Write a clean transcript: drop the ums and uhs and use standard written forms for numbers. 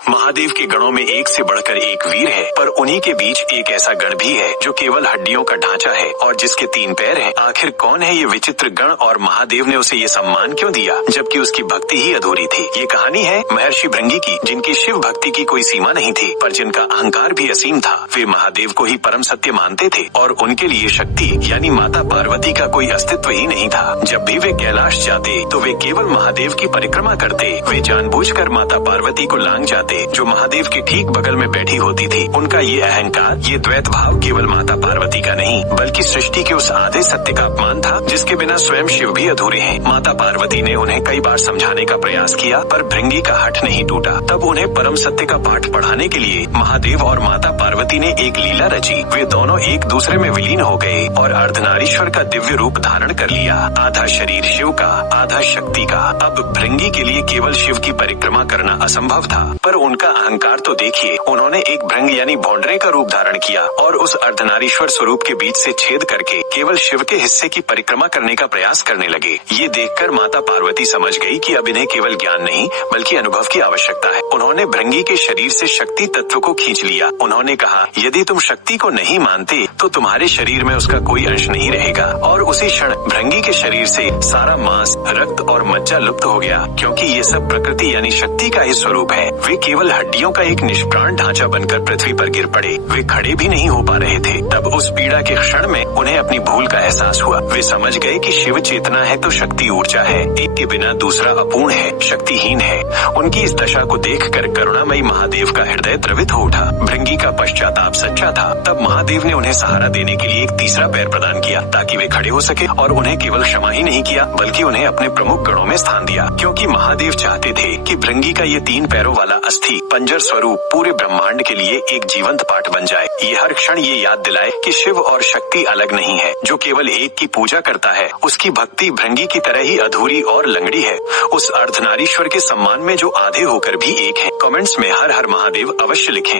महादेव के गणों में एक से बढ़कर एक वीर है, पर उन्हीं के बीच एक ऐसा गण भी है जो केवल हड्डियों का ढांचा है और जिसके 3 पैर हैं। आखिर कौन है ये विचित्र गण और महादेव ने उसे ये सम्मान क्यों दिया जबकि उसकी भक्ति ही अधूरी थी? ये कहानी है महर्षि भृंगी की, जिनकी शिव भक्ति की कोई सीमा नहीं थी, पर जिनका अहंकार भी असीम था। वे महादेव को ही परम सत्य मानते थे और उनके लिए शक्ति यानी माता पार्वती का कोई अस्तित्व ही नहीं था। जब भी वे कैलाश जाते तो वे केवल महादेव की परिक्रमा करते। वे जानबूझकर माता पार्वती को लांग जाते जो महादेव के ठीक बगल में बैठी होती थी। उनका ये अहंकार, ये द्वैत भाव केवल माता पार्वती का नहीं बल्कि सृष्टि के उस आधे सत्य का अपमान था जिसके बिना स्वयं शिव भी अधूरे हैं। माता पार्वती ने उन्हें कई बार समझाने का प्रयास किया पर भृंगी का हठ नहीं टूटा। तब उन्हें परम सत्य का पाठ पढ़ाने के लिए महादेव और माता पार्वती ने एक लीला रची। वे दोनों एक दूसरे में विलीन हो गए और अर्धनारीश्वर का दिव्य रूप धारण कर लिया, आधा शरीर शिव का, आधा शक्ति का। अब भृंगी के लिए केवल शिव की परिक्रमा करना असंभव था, पर उनका अहंकार तो देखिए। उन्होंने एक भृंग यानी भौंडरे का रूप धारण किया और उस अर्धनारीश्वर स्वरूप के बीच से छेद करके केवल शिव के हिस्से की परिक्रमा करने का प्रयास करने लगे। ये देखकर माता पार्वती समझ गई कि अब इन्हें केवल ज्ञान नहीं बल्कि अनुभव की आवश्यकता है। उन्होंने भृंगी के शरीर से शक्ति तत्व को खींच लिया। उन्होंने कहा, यदि तुम शक्ति को नहीं मानते तो तुम्हारे शरीर में उसका कोई अंश नहीं रहेगा। और उसी क्षण भृंगी के शरीर से सारा मांस, रक्त और मज्जा लुप्त हो गया, क्योंकि ये सब प्रकृति यानी शक्ति का ही स्वरूप है। वे केवल हड्डियों का एक निष्प्राण ढांचा बनकर पृथ्वी पर गिर पड़े। वे खड़े भी नहीं हो पा रहे थे। तब उस पीड़ा के क्षण में उन्हें अपनी भूल का एहसास हुआ। वे समझ गए कि शिव चेतना है तो शक्ति ऊर्जा है, एक के बिना दूसरा अपूर्ण है, शक्तिहीन है। उनकी इस दशा को देखकर करुणामयी महादेव का हृदय द्रवित हो उठा। भृंगी का पश्चाताप सच्चा था। तब महादेव ने उन्हें सहारा देने के लिए एक तीसरा पैर प्रदान किया ताकि वे खड़े हो सके, और उन्हें केवल क्षमा ही नहीं किया बल्कि उन्हें अपने प्रमुख गणों में स्थान दिया, क्योंकि महादेव चाहते थे कि भृंगी का ये 3 पैरों वाला अस्थि पंजर स्वरूप पूरे ब्रह्मांड के लिए एक जीवंत पाठ बन जाए। ये हर क्षण ये याद दिलाए कि शिव और शक्ति अलग नहीं है। जो केवल एक की पूजा करता है उसकी भक्ति भृंगी की तरह ही अधूरी और लंगड़ी है। उस अर्धनारीश्वर के सम्मान में जो आधे होकर भी एक है। कमेंट्स में हर हर महादेव अवश्य लिखें।